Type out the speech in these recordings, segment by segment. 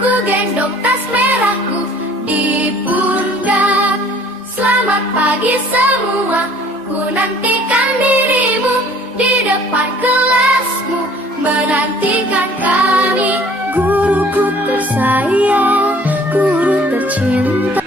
Ku gendong tas merahku di pundak. Selamat pagi semua, ku nantikan dirimu di depan kelasmu, menantikan kami. Guruku tersayang, guru tercinta.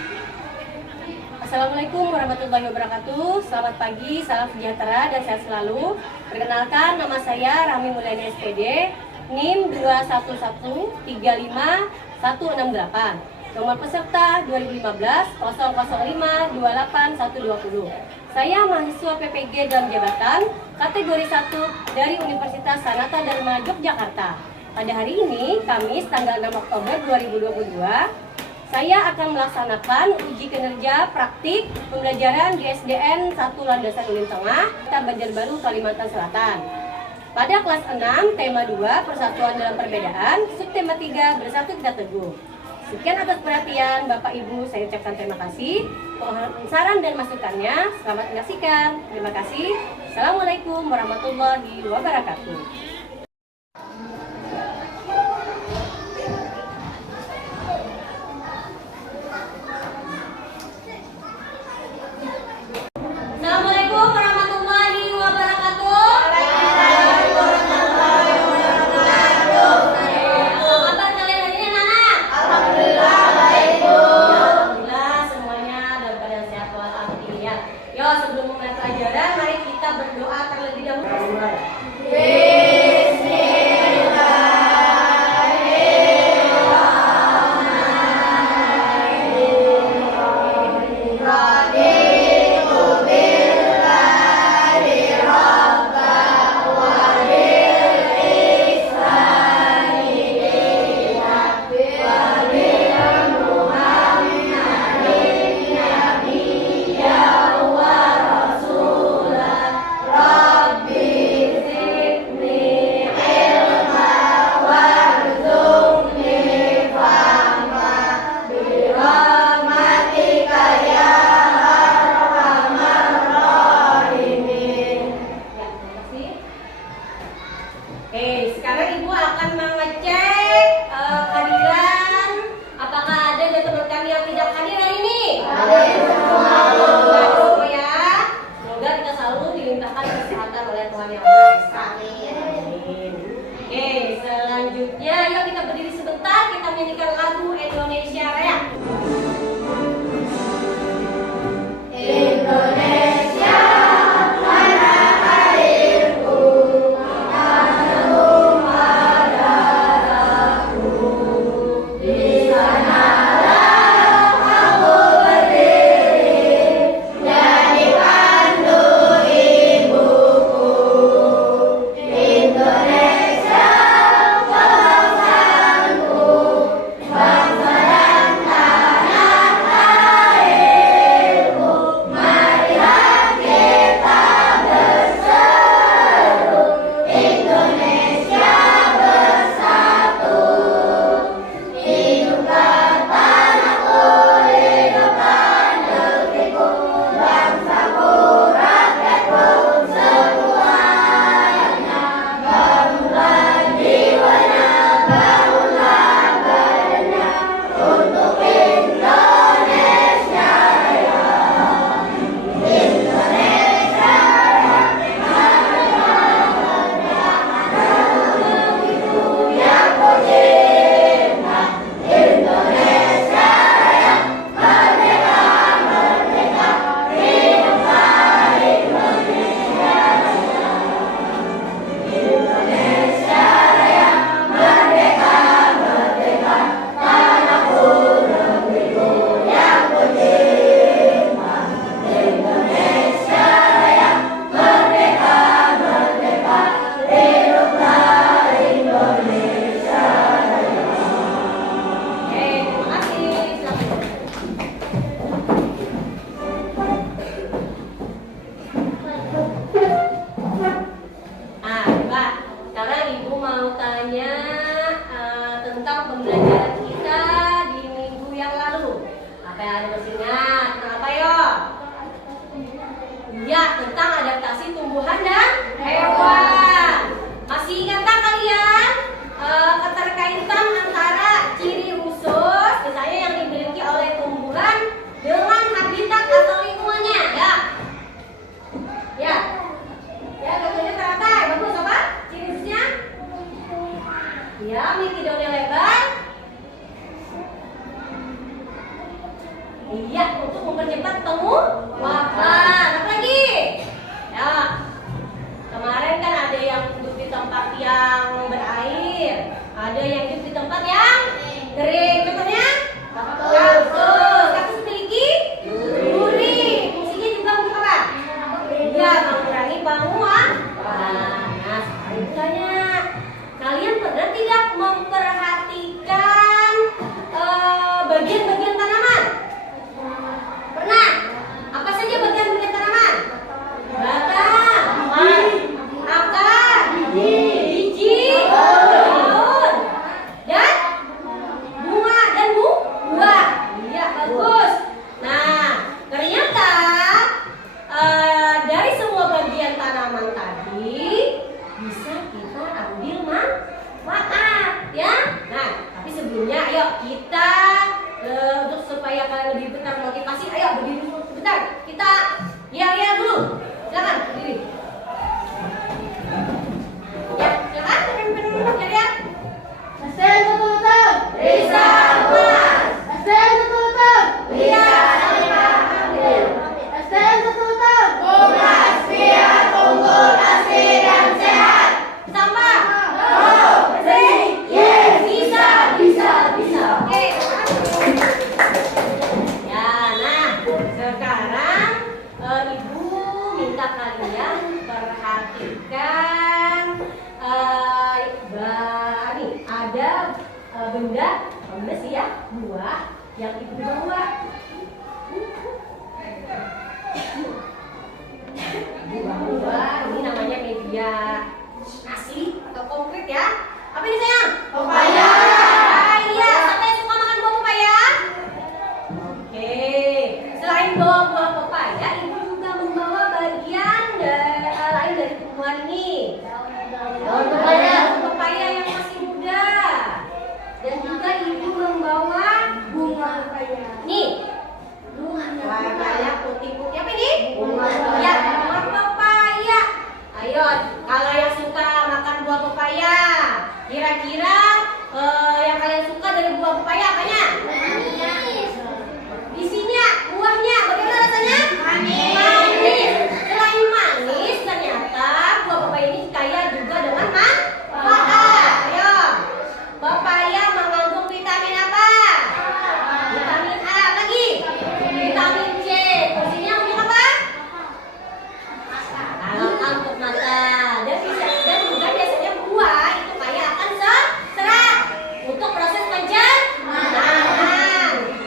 Assalamualaikum warahmatullahi wabarakatuh. Selamat pagi, salam sejahtera dan sehat selalu. Perkenalkan, nama saya Rahmi Mulyani SPD, NIM 211351668. Nomor peserta 2015-005-28120. Saya mahasiswa PPG dalam jabatan kategori 1 dari Universitas Sanata Dharma Yogyakarta. Pada hari ini, Kamis tanggal 6 Oktober 2022, saya akan melaksanakan uji kinerja praktik pembelajaran di SDN 1 Landasan Ulin Tengah, Kota Banjarbaru, Kalimantan Selatan. Pada kelas 6, tema 2, Persatuan dalam Perbedaan, subtema 3, Bersatu Kita Teguh. Sekian atas perhatian Bapak Ibu, saya ucapkan terima kasih. Mohon saran dan masukannya, selamat menyaksikan. Terima kasih. Assalamualaikum warahmatullahi wabarakatuh. Assalamualaikum warahmatullahi wabarakatuh. Apa kabar kalian hari ini, anak-anak? Alhamdulillah baik, Bu. Alhamdulillah semuanya dalam keadaan sehat walafiat. Yo, sebelum mulai pelajaran, mari kita berdoa terlebih dahulu. Oke, sekarang Ibu akan mengecek kehadiran. Apakah ada dari teman kami yang tidak hadir hari ini? Hadir semua ya. Semoga kita selalu dilimpahkan kesehatan oleh Tuhan Yang Maha Esa. Amin. Oke, selanjutnya yuk kita berdiri sebentar, kita menyanyikan lagu Indonesia Raya. Indonesia, mana airku, tanahmu darahku. Di sanalah aku berdiri, jadi pandu ibuku. Indonesia, bangsaku, bangsa dan tanah airku. Marilah kita berseru, Indonesia bersatu. Hidupkan tanahku, hidupkan negeriku, bangsaku, rakyatku semuanya. Bangunlah jiwanya, bangunlah badannya, untuk Indonesia Raya. Indonesia yang ku cinta. Indonesia Raya, merdeka, merdeka, hiduplah Indonesia Raya. Indonesia Raya, merdeka, merdeka, tanahku, negeriku yang ku cinta. Indonesia Raya, merdeka, merdeka, hiduplah Indonesia Raya. Oke, terima kasih. Silakan. Mbak, sekarang Ibu mau tanya tentang pembelajaran kita di minggu yang lalu. Apa yang ada masih ingat? Tentang apa yo? Ya, tentang adaptasi tumbuhan dan hewan. Masih ingatkah kalian keterkaitan antara ciri minta kalian perhatikan nih ada benda sih ya, buah yang ibu bawa. Buah ini namanya media asli atau konkret ya. Apa ini sayang? Pepaya. Iya, siapa yang suka makan buah pepaya? Oke, selain bawa buah pepaya, ibu juga membawa bagian lain dari tumbuhan ini. Daun pepaya yang masih muda. Dan juga ibu membawa bunga pepaya. Nih, warnanya putih-putih. Apa ini? Bunga pepaya. Ya, bunga pepaya. Ayo, kalau yang suka makan buah pepaya, kira-kira yang kalian suka dari buah pepaya apanya? Isinya, buahnya, bagaimana rasanya? Manis. Selain manis, ternyata buah pepaya ini kaya juga dengan manfaat. Ayo, pepaya mengandung vitamin apa? Vitamin A. Lagi? Vitamin C. Fungsinya untuk apa? Untuk mata. Dan juga biasanya buah itu kaya akan serat untuk proses pencernaan.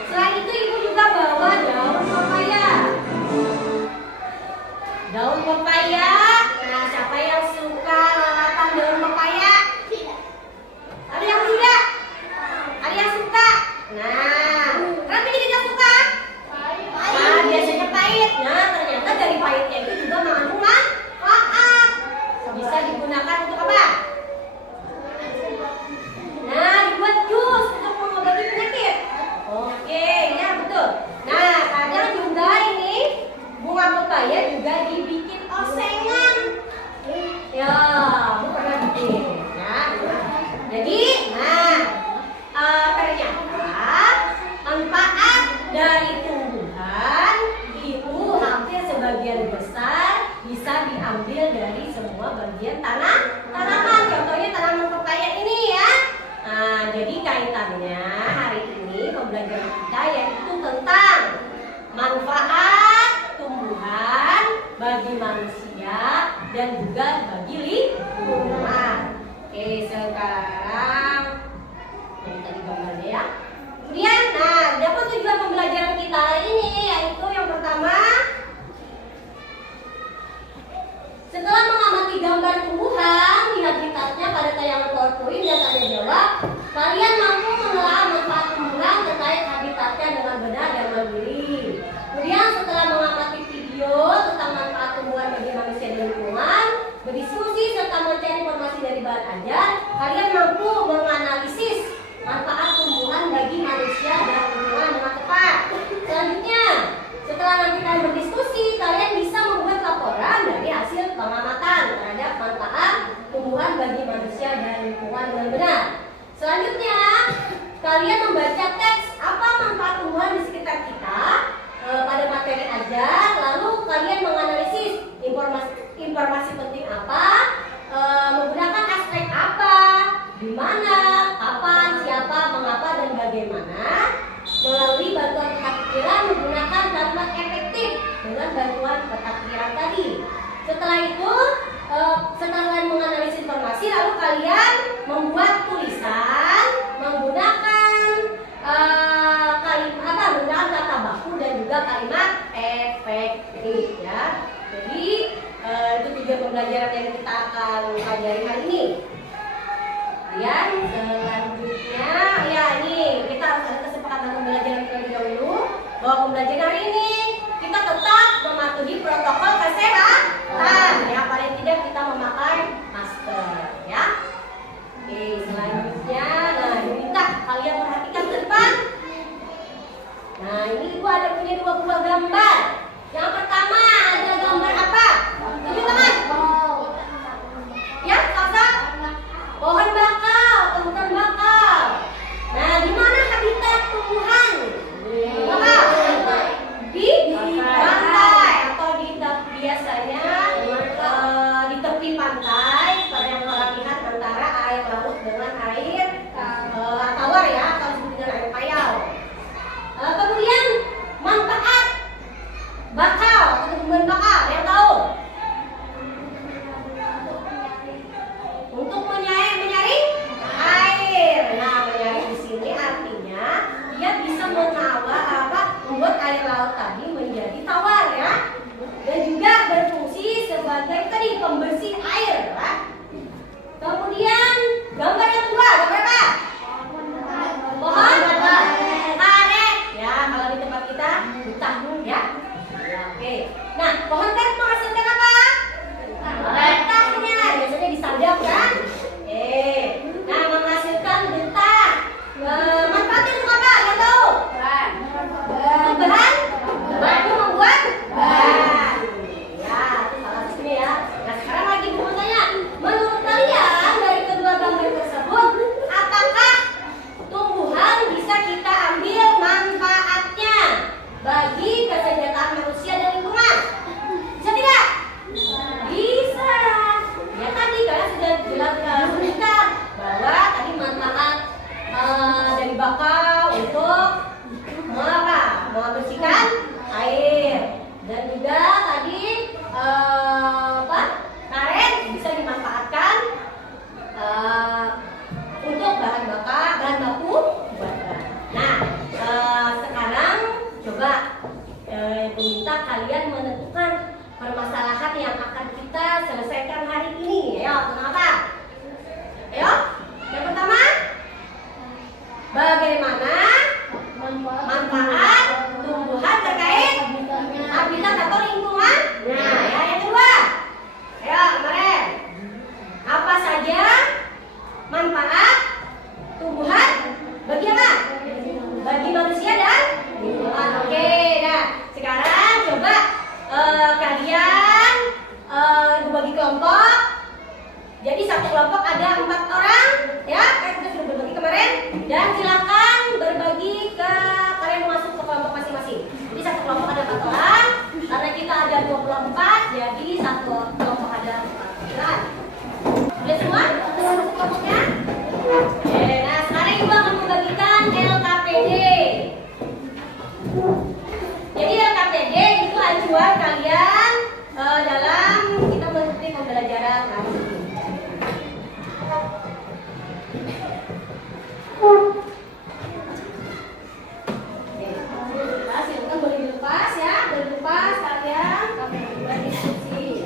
Selain itu ibu juga bawa daun pepaya. Daun pepaya. Nah, siapa yang suka lalapan daun pepaya? Ada yang tidak? Ada yang suka? Nah, kenapa ini tidak suka? Nah, biasanya pahit. Nah, ternyata dari pahitnya itu juga mengandung manfaat. Bisa digunakan untuk apa? Nah, dibuat jus untuk mengobati penyakit. Oke, ya betul. Nah, kadang juga ini bunga pepaya juga dibikin osengan. Ya, bu pernah bikin. Ya. Jadi, ternyata manfaat dari tumbuhan itu hampir sebagian besar bisa diambil dari semua bagian tanaman. Contohnya tanaman pepaya ini ya. Nah, jadi kaitannya hari ini pembelajaran kita yaitu tentang manfaat tumbuhan bagi manusia dan juga bagi lingkungan. Oke, sekarang ini tadi gambarnya ya. Kemudian, dapat tujuan pembelajaran kita hari ini yaitu yang pertama, setelah mengamati gambar tumbuhan di habitatnya pada tayangan PowerPoint dan tanya jawab, kalian mampu menelaah manfaat tumbuhan terkait habitatnya dengan benar dan mandiri. Kemudian setelah mengamati video tentang manfaat tumbuhan bagi manusia dan lingkungan, berdiskusi serta mencari informasi dari bahan ajar, kalian mampu menganalisis manfaat tumbuhan bagi manusia dan lingkungan dengan tepat. Selanjutnya, setelah nanti kalian berdiskusi, kalian bisa membuat laporan dari hasil pengamatan terhadap manfaat tumbuhan bagi manusia dan lingkungan dengan benar. Selanjutnya, kalian membaca teks apa manfaat tumbuhan di sekitar kita pada materi ajar, lalu kalian menganalisis informasi penting apa, menggunakan aspek apa, di mana, kapan, siapa, mengapa, dan bagaimana, melalui bantuan petak pikiran menggunakan kalimat efektif dengan bantuan petak pikiran tadi. Setelah itu, setelah kalian menganalisis informasi, lalu kalian membuat tulisan menggunakan menggunakan kata baku dan juga kalimat efektif ya. Jadi itu tujuan pembelajaran yang kita akan pelajari hari ini. Kemudian selanjutnya ya ini kita harus ada kesepakatan pembelajaran terlebih dahulu bahwa pembelajaran hari ini kita tetap mematuhi protokol kesehatan ya, paling tidak kita memakai masker ya. Oke, selanjutnya diminta kalian perhatikan ke depan. Nah, ini ibu ada punya dua buah gambar. Yang pertama ada gambar apa? Tunjukkan. Ya, kakak. Pohon bakau, hutan bakau. Nah, di mana habitat tumbuhan bakau? Di pantai atau di kelompok ada 4. Udah semua? Udah masuk kelompoknya? Oke, nah sekarang Ibu akan membagikan LKPD. Jadi LKPD itu acuan kalian dalam kita mengikuti pembelajaran hari ini. Boleh dilepas ya, boleh dilepas kalian. Kami berdiskusi.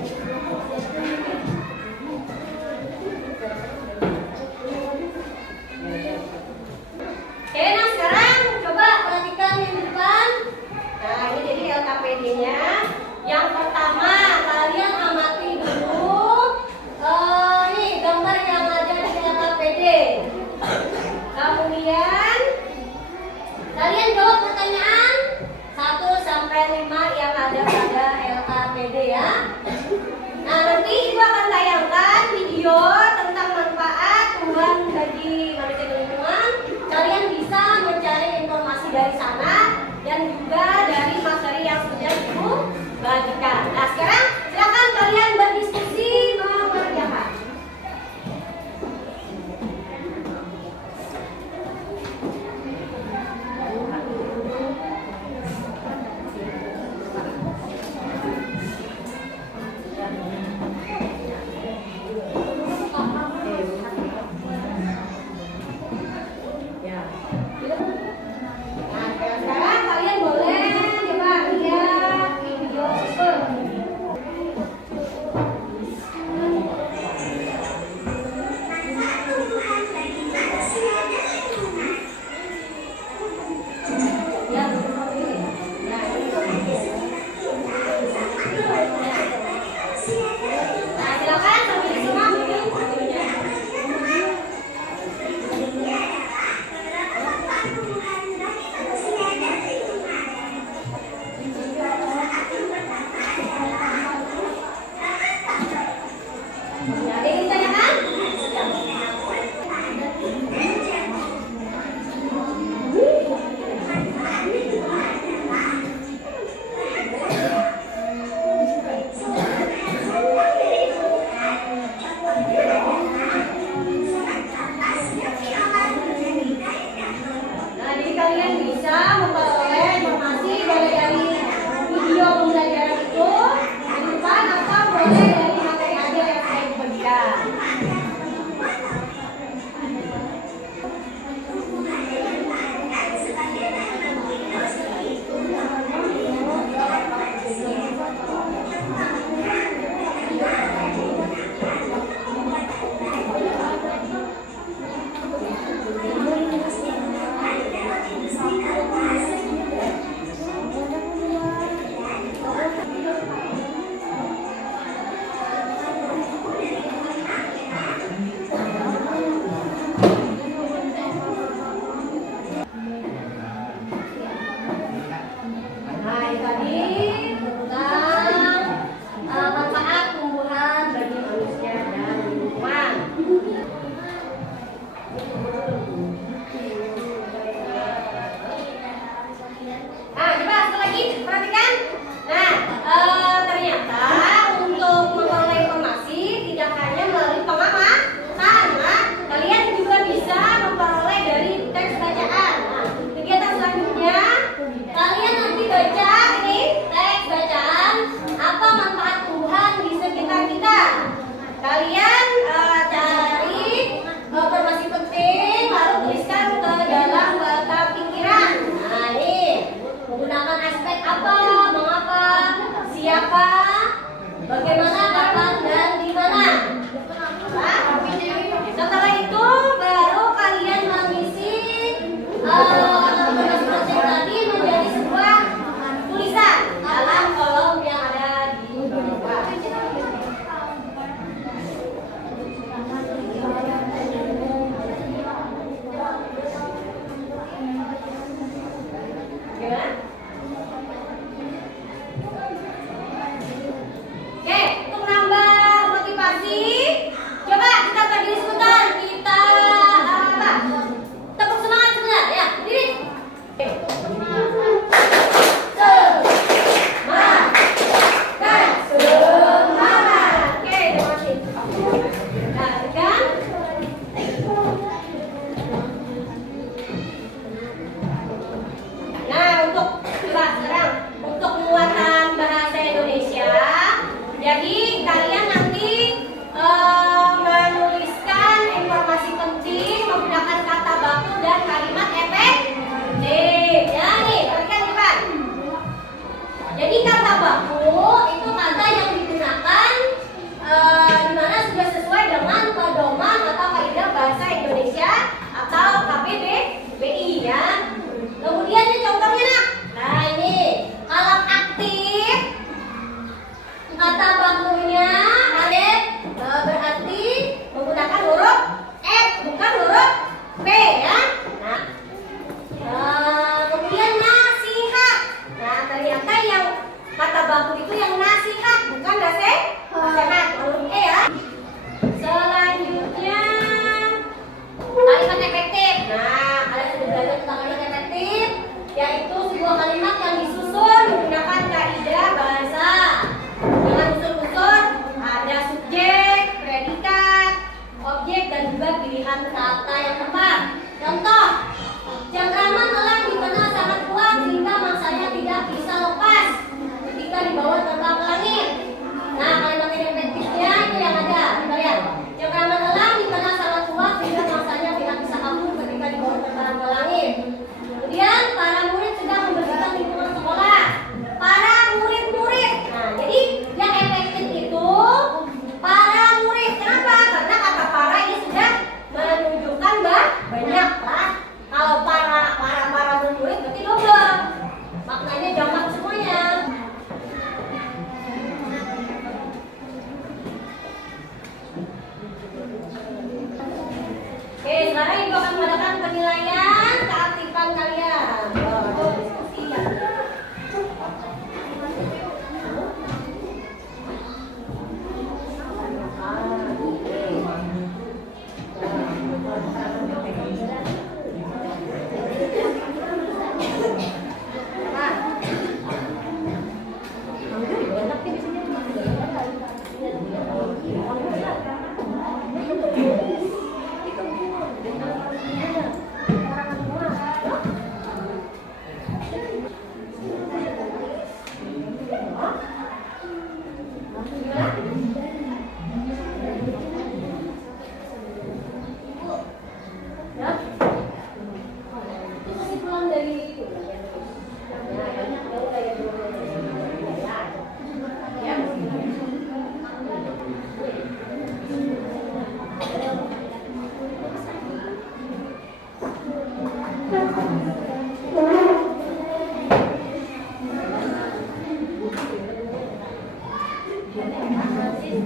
Oke,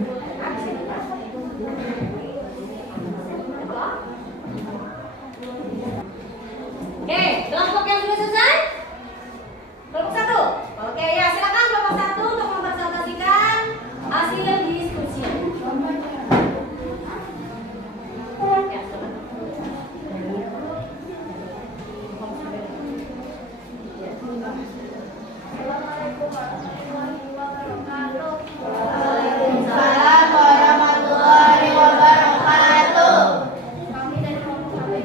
kelompok yang sudah selesai? Kelompok 1. Oke, ya silakan kelompok 1 untuk mempresentasikan hasil diskusinya. Ya, coba. Assalamualaikum warahmatullahi wabarakatuh. Waalaikumsalam warahmatullahi wabarakatuh. Kami dari kelompok 1.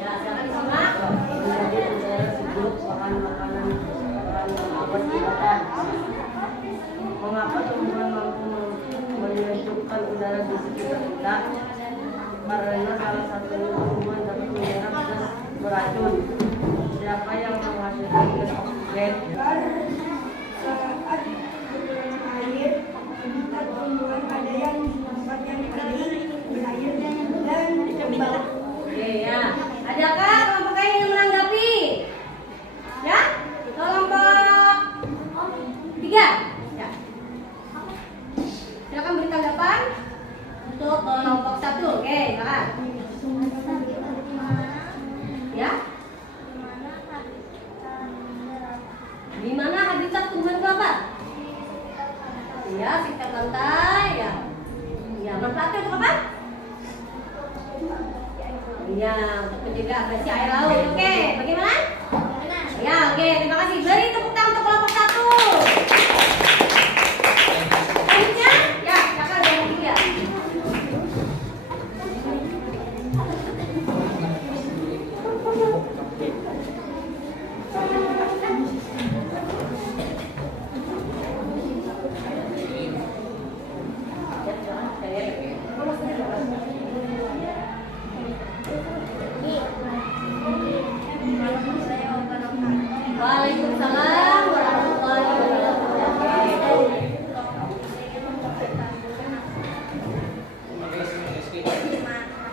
Ya, silakan disimak. Menjadi udara sejuk, makan makanan yang awet dimakan. Mengapa tumbuhan mampu menyejukkan udara di sekitar kita? Karena salah satunya tumbuhan dapat menyerap gas beracun. Siapa yang menghasilkan gas oksigen? Saat beberapa air, habitat tumbuhan ada yang di tempat yang kering, berair dan berkembang. Oke ya. Adakah kelompok lain yang menanggapi? Ya? Kelompok 3. Ya. Silakan beri tanggapan untuk kelompok 1. Oke, silakan. Ya? Di mana habitat tumbuhan itu apa? Ya, sekitar pantai ya. Ya, manfaatnya untuk apa? Ya, untuk mencegah abrasi air laut. Oke, bagaimana? Ya, oke, terima kasih. Beri tepuk tangan untuk kelompok 1. Selanjutnya, ya, silakan kelompok 3. Waalaikumsalam warahmatullahi wabarakatuh.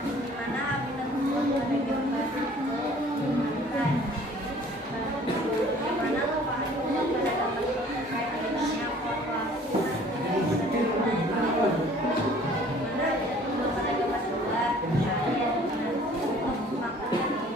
Dimana habitat tumbuhan pada gambar pantai. Dimana tumbuhan pada gambar pantai habitatnya aqua. Dimana habitat tumbuhan pada gambar sebelah air untuk makanan.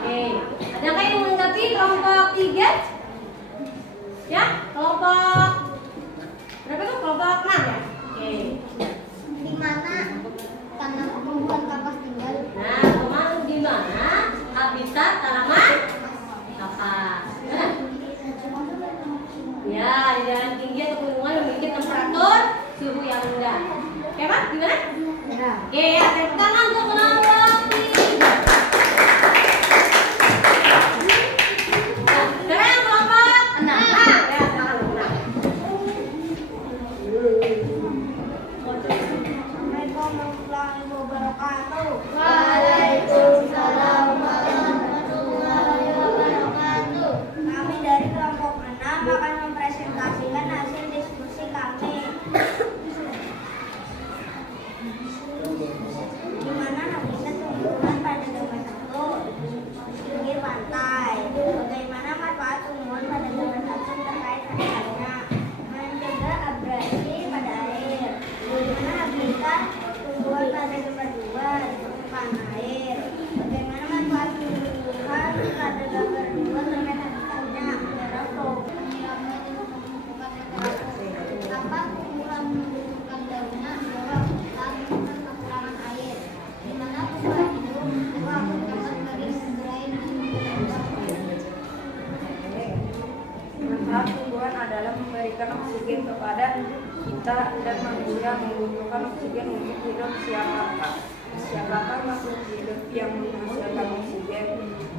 Oke, adakah yang menanggapi kelompok 3? Ya, kelompok berapa itu? Kelompok 6 ya? Oke. Di mana tanah tumbuhan kapas tinggal? Nah, kemana di mana habitat tanaman kapas? Nah. Ya, di daerah tinggi atau pegunungan memiliki temperatur suhu yang rendah. Oke, Pak? Gimana? Ya. Oke, ya, tepuk tangan untuk kelompok 3. memberikan oksigen kepada kita dan manusia membutuhkan oksigen untuk hidup. Siapakah makhluk hidup yang menghasilkan oksigen?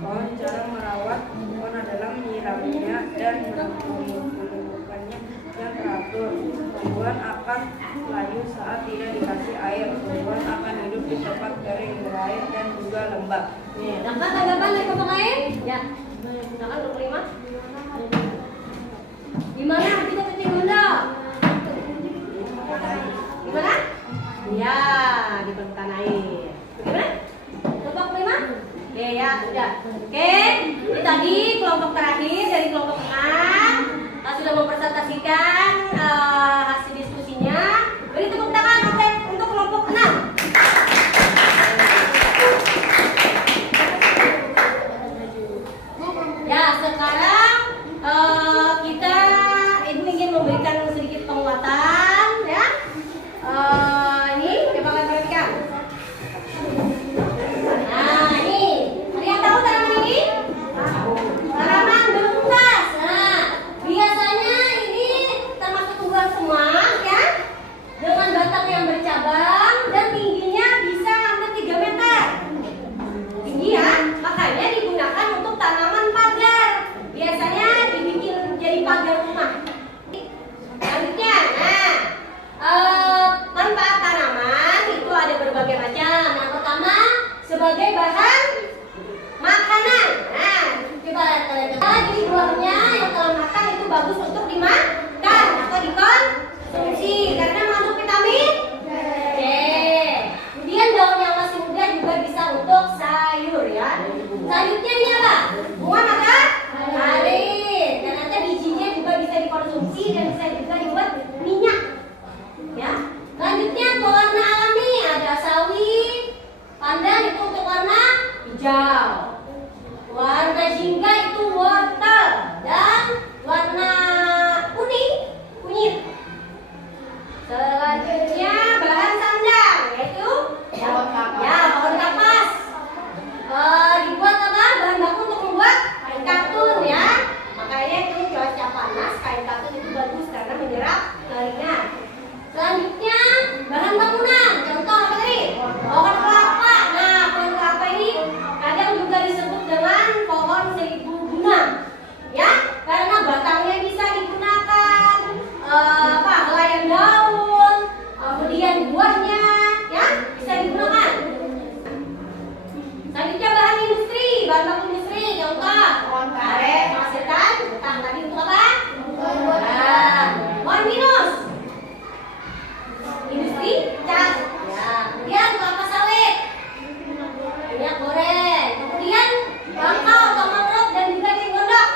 Pohon. Cara merawat pohon adalah menyiramnya dan menumbuhkannya yang teratur. Tumbuhan akan layu saat tidak dikasih air. Tumbuhan akan hidup di tempat kering, berair, dan juga lembab. Dapat tanggapan dari kelompok lain? Ya. Silakan 25. Gimana kita kecil bunda? Gimana? Ya, di permukaan air. Gimana? Kelompok 5? Oke ya, sudah. Oke, ini tadi kelompok terakhir dari kelompok A sudah mempresentasikan hasil diskusinya. Beri tepuk tangan untuk kelompok 6. Ya, sekarang kita ingin memberikan sedikit penguatan ya. Ini coba kalian perhatikan. Nah, ini ada yang tahu tanaman ini? Tanaman berunggas. Nah, biasanya ini termasuk tumbuhan semak ya, dengan batang yang bercabang dan tingginya bisa hampir 3 meter. Tinggi ya, makanya digunakan untuk tanaman pagar. Biasanya dibikin jadi pagar rumah. Selanjutnya, manfaat tanaman itu ada berbagai macam. Yang pertama, sebagai bahan makanan. Nah, coba lihat. Jadi buahnya yang telah matang itu bagus untuk dimakan atau dikonsumsi karena mengandung vitamin C. Kemudian daun yang masih muda juga bisa untuk sayur ya. Selanjutnya ini apa? Bunga margarin. Dan nanti bijinya juga bisa dikonsumsi dan bisa juga dibuat minyak. Ya. Selanjutnya pewarna alami ada sawi, pandan itu untuk warna hijau. Warna jingga itu wortel dan warna kunyit. Selanjutnya bahan sandang yaitu pohon kapas. Dibuat apa? Bahan baku untuk membuat kain katun ya. Makanya itu cuaca panas kain katun itu bagus karena menyerap keringat. Selanjutnya bahan bangunan. Contoh apa tadi? Pohon kelapa. Nah, pohon kelapa ini kadang juga disebut dengan pohon 1000 bunga. Ya, karena batangnya bisa digunakan helaian daun, kemudian buahnya ya bisa digunakan. Selanjutnya bahan industri, bahan baku industri. Contoh pohon karet menghasilkan betah tadi untuk apa? Pohon pinus. Industri cat. Ya, kemudian kelapa sawit, minyak goreng, kemudian bangkau atau mangrove dan juga cenggondok.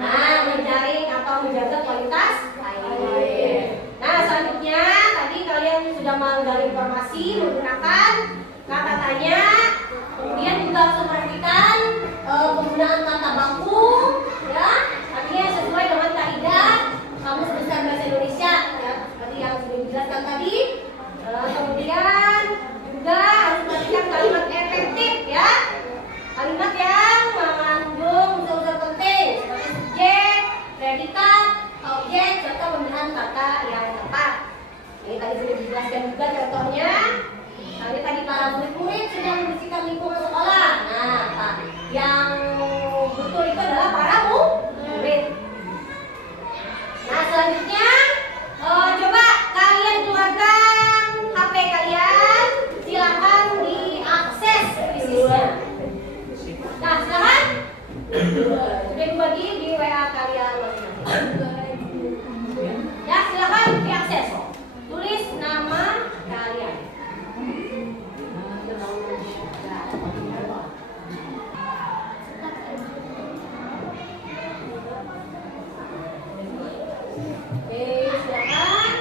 Nah, menjaring atau menjaga kualitas air. Nah, selanjutnya tadi kalian sudah menggali informasi menggunakan kata tanya. Kemudian juga harus memperhatikan penggunaan kata baku, ya, artinya sesuai dengan kaidah Kamus Besar Bahasa Indonesia, ya, seperti yang sudah dijelaskan tadi. Kemudian juga harus memperhatikan kalimat efektif, ya, kalimat yang mengandung unsur-unsur penting seperti subjek, predikat, objek, serta pemilihan kata yang tepat. Ini tadi sudah dijelaskan juga contohnya. Ini tadi para murid-murid sedang membersihkan lingkungan sekolah. Nah, yang betul itu adalah para murid. Nah, selanjutnya coba kalian keluarkan HP kalian, silakan diakses fisiknya. Nah, silakan. Sudah dibagi di WA kalian masing-masing. Ya, silakan diakses. Tulis nama kalian. Silakan.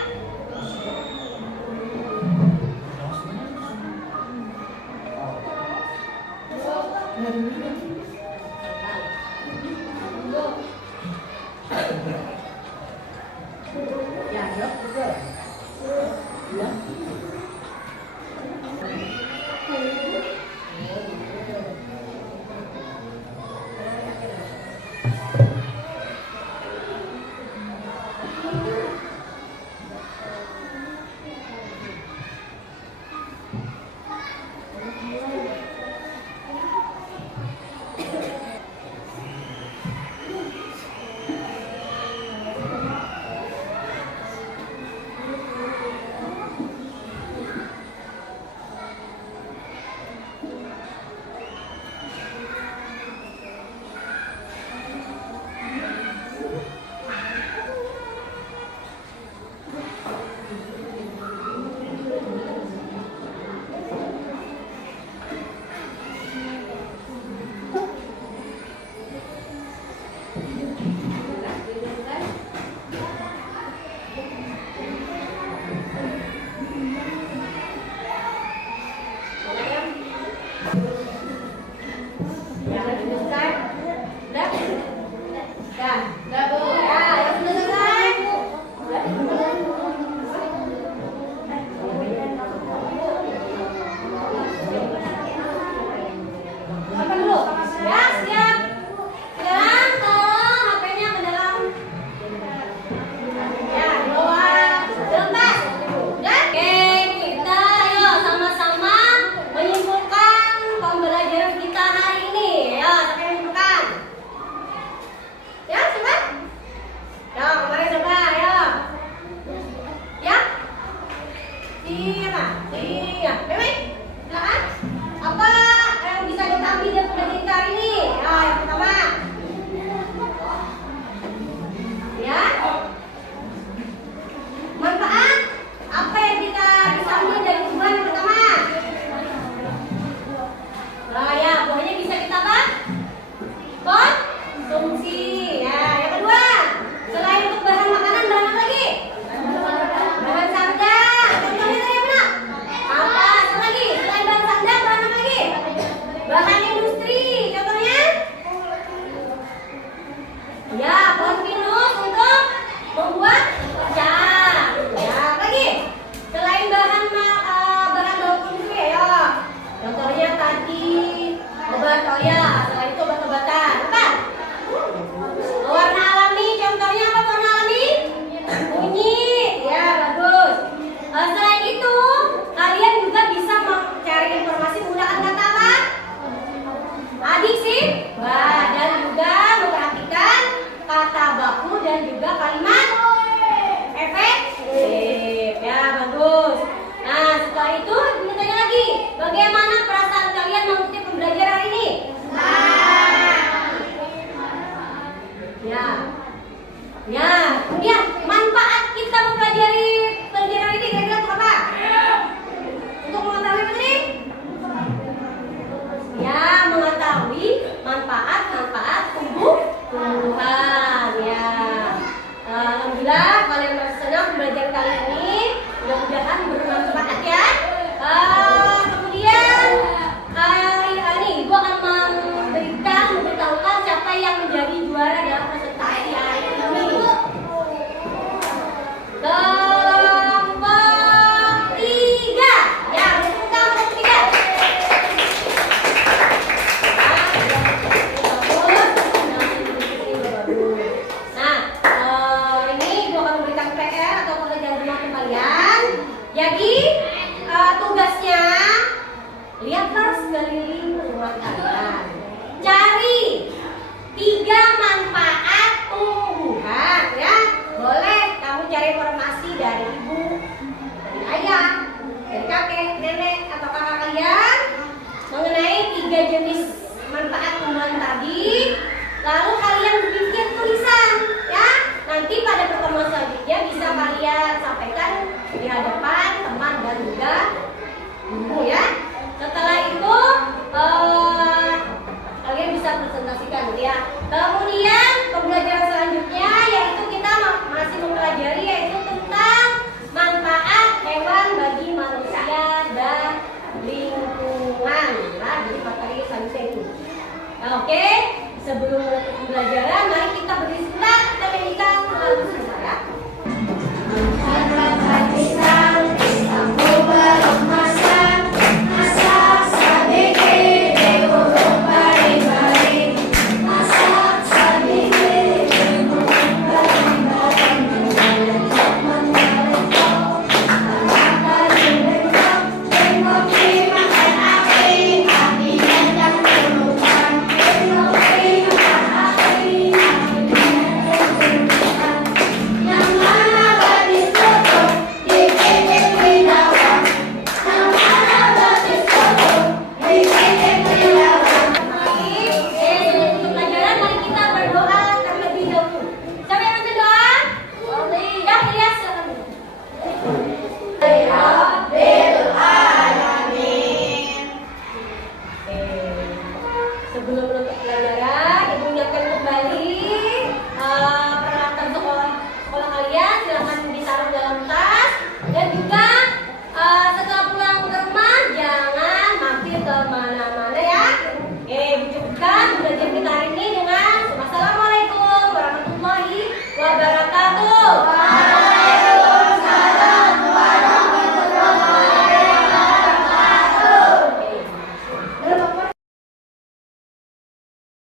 presentasikan ya. Kemudian pembelajaran selanjutnya yaitu kita masih mempelajari yaitu tentang manfaat hewan bagi manusia dan lingkungan. Nah, jadi materi selanjutnya itu. Nah, oke, sebelum menutup pembelajaran, mari kita berdiri sebentar, kita nyanyikan lagu sebentar ya. Sebelum menutup pelajaran